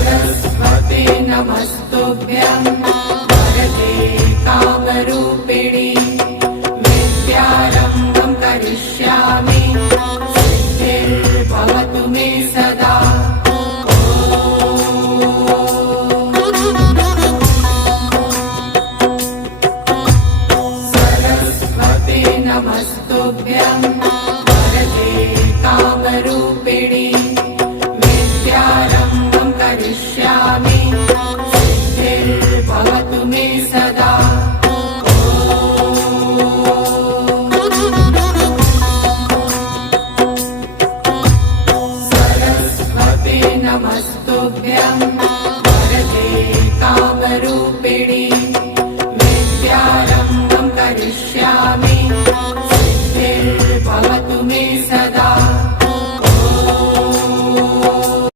सरस्वते नमस्तुभ्यं वरदे कामरूपिणि विद्यारम्भं करिष्यामि सिद्धिर्भवतु मे सदा। सरस्वते नमस्तुभ्यं वरदे कामरूपिणि विद्यारम्भं करिष्यामि सिद्धिर्भवतु मे सदा। सरस्वते नमस्तुभ्यं